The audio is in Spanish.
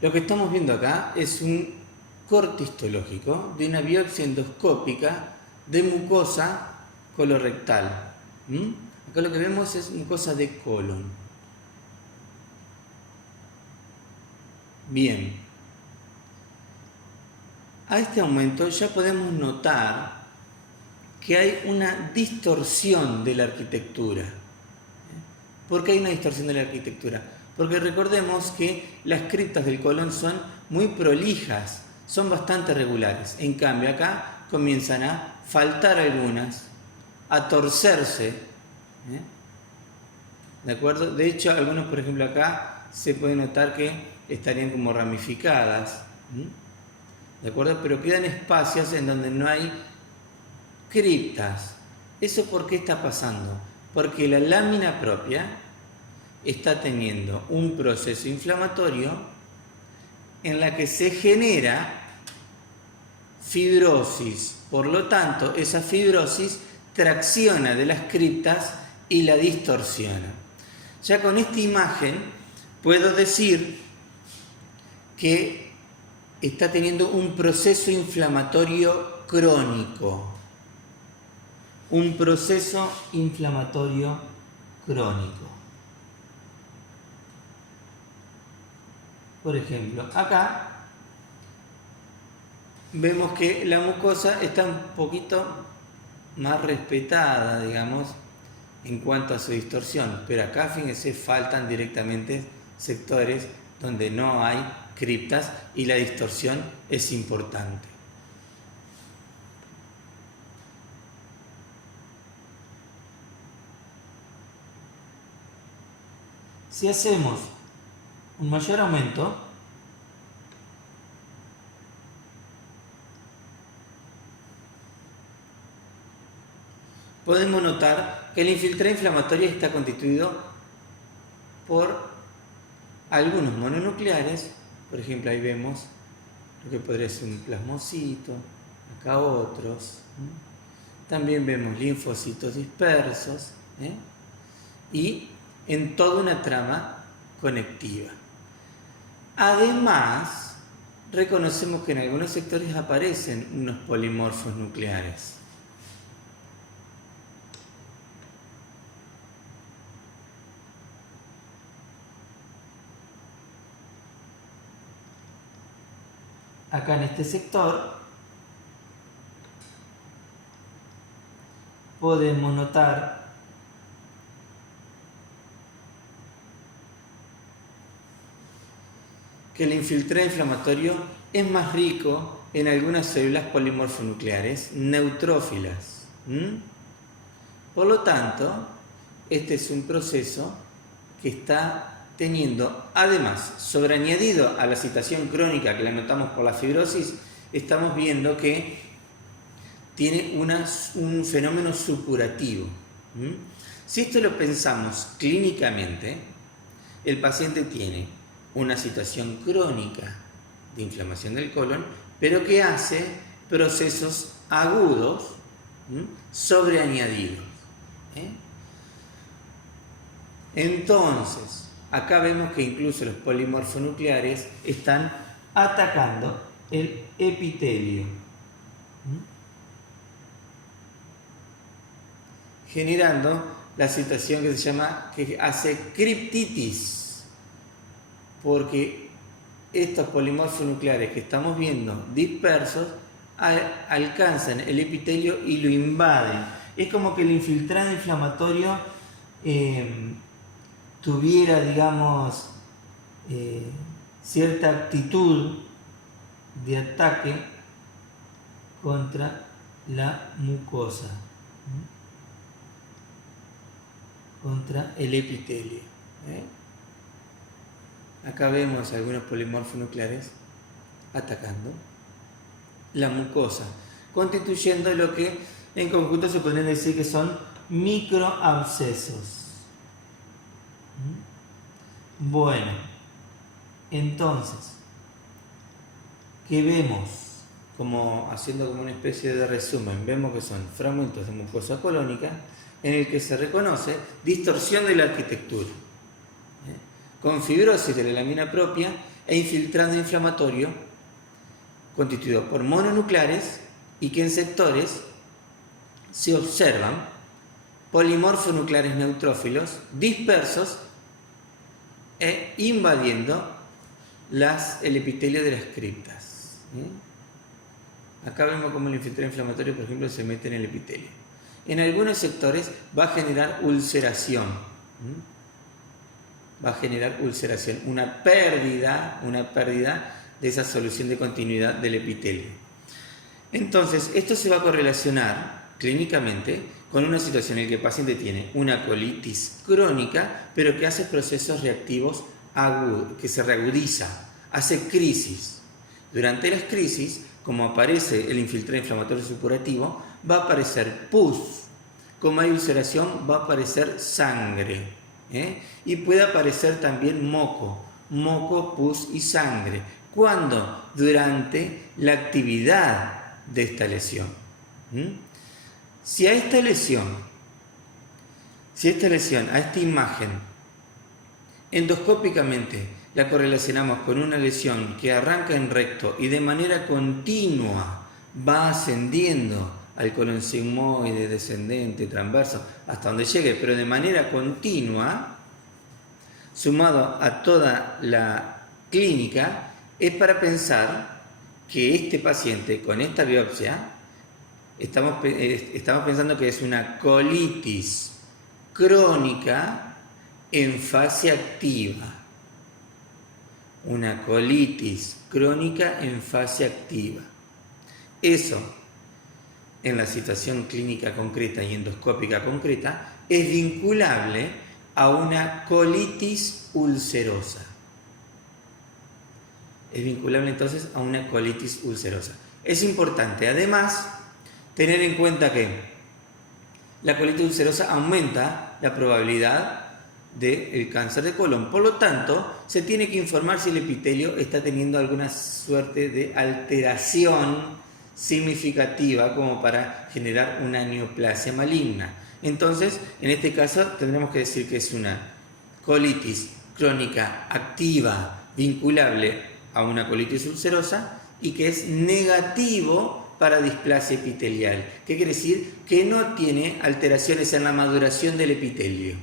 Lo que estamos viendo acá es un corte histológico de una biopsia endoscópica de mucosa colorectal. Acá lo que vemos es mucosa de colon. Bien. A este aumento ya podemos notar que hay una distorsión de la arquitectura. ¿Por qué hay una distorsión de la arquitectura? Porque recordemos que las criptas del colon son muy prolijas, son bastante regulares. En cambio acá comienzan a faltar algunas, a torcerse. ¿De acuerdo? De hecho, algunos, por ejemplo, acá se puede notar que estarían como ramificadas. ¿De acuerdo? Pero quedan espacios en donde no hay criptas. ¿Eso por qué está pasando? Porque la lámina propia está teniendo un proceso inflamatorio en la que se genera fibrosis. Por lo tanto, esa fibrosis tracciona de las criptas y la distorsiona. Ya con esta imagen puedo decir que está teniendo un proceso inflamatorio crónico. Un proceso inflamatorio crónico. Por ejemplo, acá vemos que la mucosa está un poquito más respetada, digamos, en cuanto a su distorsión. Pero acá, fíjense, faltan directamente sectores donde no hay criptas y la distorsión es importante. Si hacemos un mayor aumento, podemos notar que el infiltrado inflamatorio está constituido por algunos mononucleares. Por ejemplo, ahí vemos lo que podría ser un plasmocito, acá otros. También vemos linfocitos dispersos y en toda una trama conectiva. Además, reconocemos que en algunos sectores aparecen unos polimorfos nucleares. Acá en este sector podemos notar que el infiltrado inflamatorio es más rico en algunas células polimorfonucleares neutrófilas. Por lo tanto, este es un proceso que está teniendo, además, sobreañadido a la situación crónica que la notamos por la fibrosis, estamos viendo que tiene un fenómeno supurativo. Si esto lo pensamos clínicamente, el paciente tiene una situación crónica de inflamación del colon, pero que hace procesos agudos sobreañadidos. Entonces, acá vemos que incluso los polimorfonucleares están atacando el epitelio, generando la situación que se llama, que hace criptitis, porque estos polimorfonucleares que estamos viendo dispersos alcanzan el epitelio y lo invaden. Es como que el infiltrado inflamatorio tuviera, digamos, cierta actitud de ataque contra la mucosa, contra el epitelio. Acá vemos algunos polimorfonucleares atacando la mucosa, constituyendo lo que en conjunto se podrían decir que son microabscesos. Bueno, entonces, ¿qué vemos? Haciendo como una especie de resumen, vemos que son fragmentos de mucosa colónica en el que se reconoce distorsión de la arquitectura, con fibrosis de la lámina propia e infiltrante inflamatorio constituido por mononucleares y que en sectores se observan polimorfonucleares neutrófilos dispersos e invadiendo el epitelio de las criptas. Acá vemos cómo el infiltrante inflamatorio, por ejemplo, se mete en el epitelio. En algunos sectores va a generar ulceración. Va a generar ulceración, una pérdida de esa solución de continuidad del epitelio. Entonces, esto se va a correlacionar clínicamente con una situación en la que el paciente tiene una colitis crónica, pero que hace procesos reactivos agudos, que se reagudiza, hace crisis. Durante las crisis, como aparece el infiltrante inflamatorio supurativo, va a aparecer pus. Como hay ulceración, va a aparecer sangre. Y puede aparecer también moco, pus y sangre. ¿Cuándo? Durante la actividad de esta lesión. Si a esta imagen, endoscópicamente la correlacionamos con una lesión que arranca en recto y de manera continua va ascendiendo al colon sigmoide, descendente, transverso, hasta donde llegue, pero de manera continua, sumado a toda la clínica, es para pensar que este paciente con esta biopsia, estamos pensando que es una colitis crónica en fase activa. Una colitis crónica en fase activa. Eso, en la situación clínica concreta y endoscópica concreta, es vinculable a una colitis ulcerosa. Es vinculable entonces a una colitis ulcerosa. Es importante, además, tener en cuenta que la colitis ulcerosa aumenta la probabilidad del cáncer de colon. Por lo tanto, se tiene que informar si el epitelio está teniendo alguna suerte de alteración significativa como para generar una neoplasia maligna. Entonces, en este caso, tendremos que decir que es una colitis crónica activa vinculable a una colitis ulcerosa y que es negativo para displasia epitelial. ¿Qué quiere decir? Que no tiene alteraciones en la maduración del epitelio.